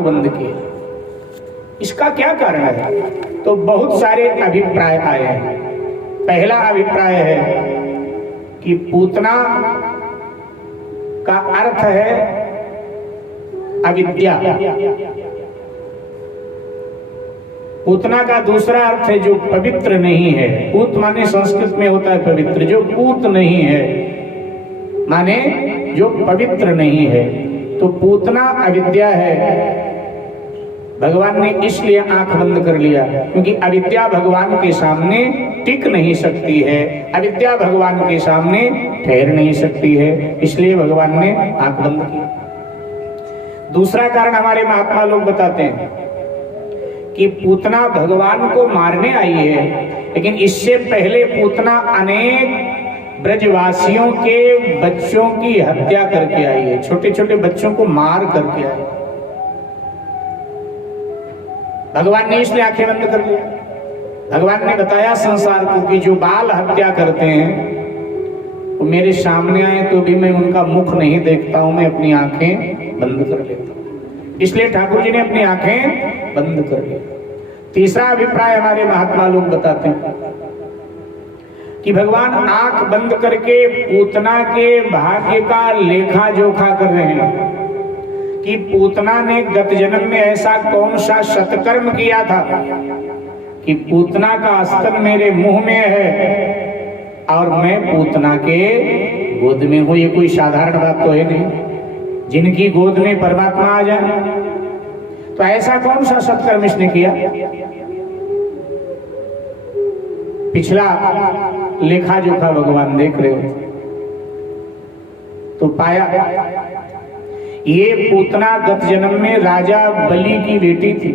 बंद किया। इसका क्या कारण है? तो बहुत सारे अभिप्राय आए हैं। पहला अभिप्राय है कि पूतना का अर्थ है अविद्या। पूतना का दूसरा अर्थ है जो पवित्र नहीं है। पूत माने संस्कृत में होता है पवित्र, जो पूत नहीं है माने जो पवित्र नहीं है। तो पूतना अविद्या है। भगवान ने इसलिए आंख बंद कर लिया क्योंकि अविद्या भगवान के सामने टिक नहीं सकती है, अविद्या भगवान के सामने ठहर नहीं सकती है, इसलिए भगवान ने आंख बंद की। दूसरा कारण हमारे महात्मा लोग बताते हैं कि पूतना भगवान को मारने आई है, लेकिन इससे पहले पूतना अनेक ब्रजवासियों के बच्चों की हत्या करके आई है, छोटे छोटे बच्चों को मार करके आई। भगवान ने इसलिए आंखें बंद कर लिया। भगवान ने बताया संसार को कि जो बाल हत्या करते हैं वो मेरे सामने आए तो भी मैं उनका मुख नहीं देखता हूं, मैं अपनी आंखें बंद कर लेता हूं। इसलिए ठाकुर जी ने अपनी आंखें बंद कर ली। तीसरा अभिप्राय हमारे महात्मा लोग बताते हैं कि भगवान आंख बंद करके पूतना के भाग्य का लेखा जोखा कर रहे हैं कि पूतना ने गत जन्म में ऐसा कौन सा सत्कर्म किया था कि पूतना का स्तन मेरे मुंह में है और मैं पूतना के गोद में हूं। ये कोई साधारण बात तो है नहीं। जिनकी गोद में परमात्मा आ जाए तो ऐसा कौन सा सत्कर्म इसने किया? पिछला लेखा जोखा भगवान देख रहे हो तो पाया ये पूतना गत जन्म में राजा बलि की बेटी थी।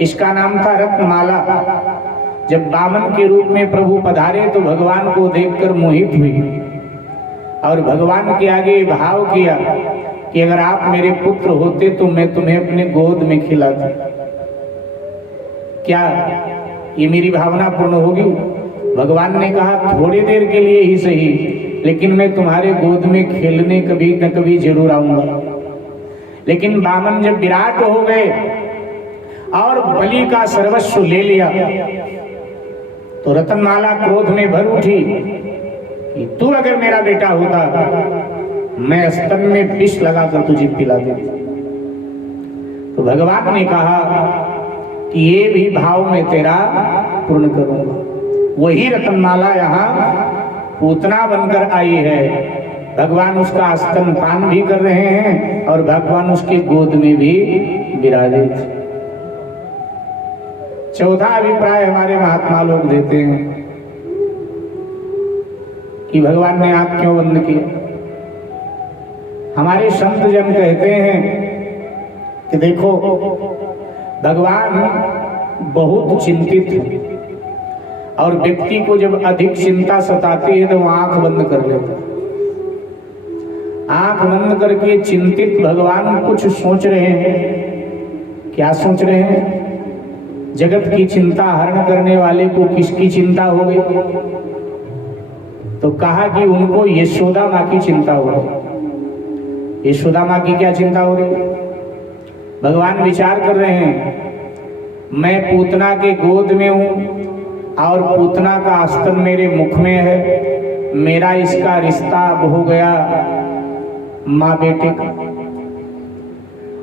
इसका नाम था रत्नमाला। जब बामन के रूप में प्रभु पधारे तो भगवान को देखकर मोहित हुई और भगवान के आगे भाव किया कि अगर आप मेरे पुत्र होते तो मैं तुम्हें अपने गोद में खिलाती। क्या ये मेरी भावना पूर्ण होगी? भगवान ने कहा थोड़ी देर के लिए ही सही, लेकिन मैं तुम्हारे गोद में खेलने कभी न कभी जरूर आऊंगा। लेकिन बामन जब विराट हो गए और बलि का सर्वस्व ले लिया तो रतनमाला क्रोध में भर उठी कि तू अगर मेरा बेटा होता मैं स्तन में विष लगाकर तुझे पिला देती। तो भगवान ने कहा कि ये भी भाव मैं तेरा पूर्ण करूंगा। वही रतनमाला यहाँ पूतना बनकर आई है। भगवान उसका स्तनपान भी कर रहे हैं और भगवान उसके गोद में भी विराजित। चौथा अभिप्राय हमारे महात्मा लोग देते हैं कि भगवान ने आंख क्यों बंद किया। हमारे संत जन कहते हैं कि देखो भगवान बहुत चिंतित है और व्यक्ति को जब अधिक चिंता सताती है तो वो आंख बंद कर लेता है। आंख बंद करके चिंतित भगवान कुछ सोच रहे हैं। क्या सोच रहे हैं? जगत की चिंता हरण करने वाले को किसकी चिंता हो गई? तो कहा कि उनको यशोदा माँ की चिंता हो रही। यशोदा माँ की क्या चिंता हो रही? भगवान विचार कर रहे हैं मैं पूतना के गोद में हूं और पूतना का स्तन मेरे मुख में है। मेरा इसका रिश्ता अब हो गया माँ बेटे का।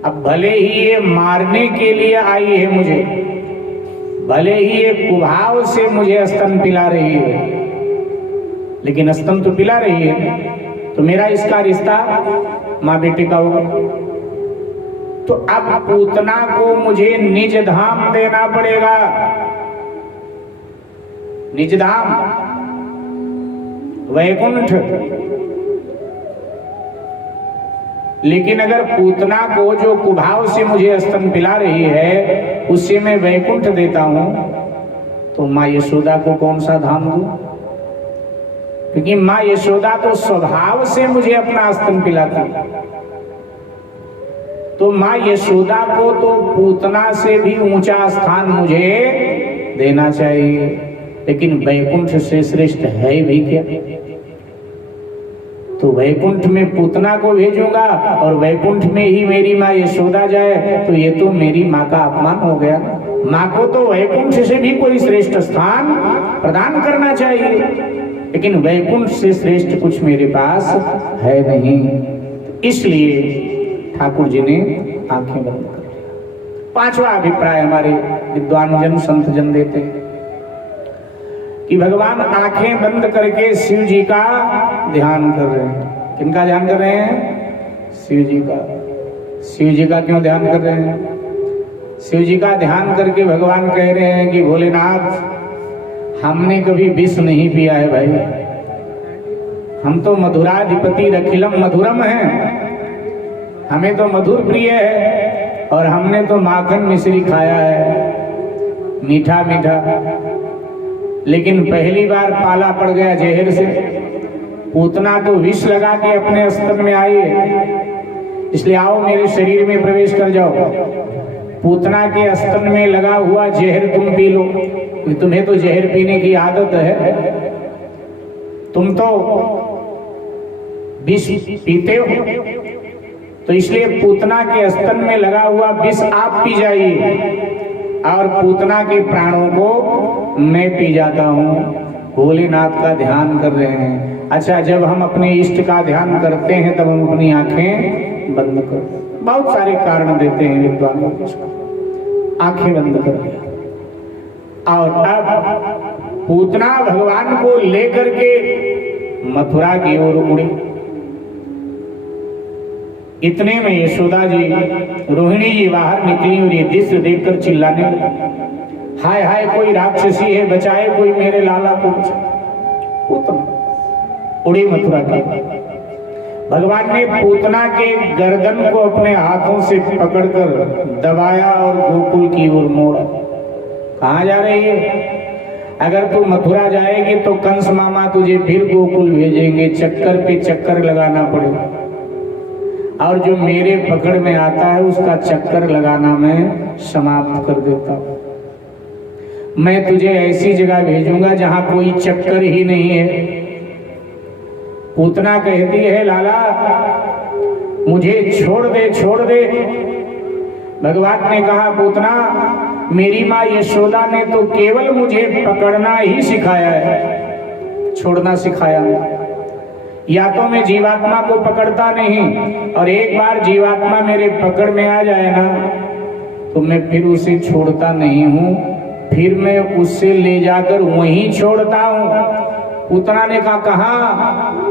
अब भले ही ये मारने के लिए आई है मुझे, भले ही ये कुभाव से मुझे स्तन पिला रही है, लेकिन स्तन तो पिला रही है तो मेरा इसका रिश्ता माँ बेटे का होगा। तो अब पूतना को मुझे निज धाम देना पड़ेगा। निज धाम वैकुंठ। लेकिन अगर पूतना को जो कुभाव से मुझे स्तन पिला रही है उससे मैं वैकुंठ देता हूं तो माँ यशोदा को कौन सा धाम दूं? क्योंकि माँ यशोदा तो स्वभाव से मुझे अपना स्तन पिलाती। तो माँ यशोदा को तो पूतना से भी ऊंचा स्थान मुझे देना चाहिए, लेकिन वैकुंठ से श्रेष्ठ है भी क्या? तो वैकुंठ में पूतना को भेजूंगा और वैकुंठ में ही मेरी माँ यशोदा जाए तो ये तो मेरी माँ का अपमान हो गया। माँ को तो वैकुंठ से भी कोई श्रेष्ठ स्थान प्रदान करना चाहिए, लेकिन वैकुंठ से श्रेष्ठ कुछ मेरे पास है नहीं। इसलिए ठाकुर जी ने आंखें बंद कर लिया। पांचवा अभिप्राय हमारे विद्वान जन संत जन देते हैं कि भगवान आंखें बंद करके शिव जी का ध्यान कर रहे हैं। किनका ध्यान कर रहे हैं? शिव जी का। शिव जी का क्यों ध्यान कर रहे हैं? शिव जी का ध्यान करके भगवान कह रहे हैं कि भोलेनाथ, हमने कभी विष नहीं पिया है भाई, हम तो मधुराधिपति रखिलम मधुरम हैं, हमें तो मधुर प्रिय है और हमने तो माखन मिश्री खाया है, मीठा मीठा। लेकिन पहली बार पाला पड़ गया जहर से। पूतना तो विष लगा के अपने स्तन में आई है, इसलिए आओ मेरे शरीर में प्रवेश कर जाओ। पूतना के स्तन में लगा हुआ जहर तुम पी लो, तुम्हें तो जहर पीने की आदत है, तुम तो विष पीते हो, तो इसलिए पूतना के स्तन में लगा हुआ विष आप पी जाइए और पूतना के प्राणों को मैं पी जाता हूँ। भोलेनाथ का ध्यान कर रहे हैं। अच्छा, जब हम अपने इष्ट का ध्यान करते हैं तब हम अपनी आंखें बंद कर, बहुत सारे कारण देते हैं विद्वान लोग इसका। आंखें बंद कर दिया और अब पूतना भगवान को लेकर के मथुरा की ओर उड़ी। इतने में यशोदा जी, रोहिणी जी बाहर निकली और ये दृश्य देखकर चिल्लाने लगी, हाय हाय कोई राक्षसी है, बचाए कोई मेरे लाला को। पूतना उड़ी मथुरा की। भगवान ने पूतना के गर्दन को अपने हाथों से पकड़कर दबाया और गोकुल की ओर मोड़ा। कहाँ जा रही है? अगर तू मथुरा जाएगी तो कंस मामा तुझे फिर गोकुल भेजेंगे, चक्कर पे चक्कर लगाना पड़ेगा, और जो मेरे पकड़ में आता है उसका चक्कर लगाना मैं समाप्त कर देता हूं। मैं तुझे ऐसी जगह भेजूंगा जहां कोई चक्कर ही नहीं है। पूतना कहती है, लाला मुझे छोड़ दे, छोड़ दे। भगवान ने कहा, पूतना मेरी माँ यशोदा ने तो केवल मुझे पकड़ना ही सिखाया है, छोड़ना सिखाया नहीं। या तो मैं जीवात्मा को पकड़ता नहीं, और एक बार जीवात्मा मेरे पकड़ में आ जाए ना तो मैं फिर उसे छोड़ता नहीं हूँ, फिर मैं उससे ले जाकर वहीं छोड़ता हूँ। पूतना ने कहा,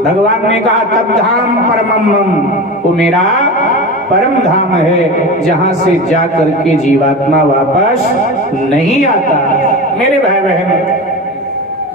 भगवान ने कहा, तब धाम परमम, वो मेरा परम धाम है जहां से जा करके जीवात्मा वापस नहीं आता। मेरे भाई बहन,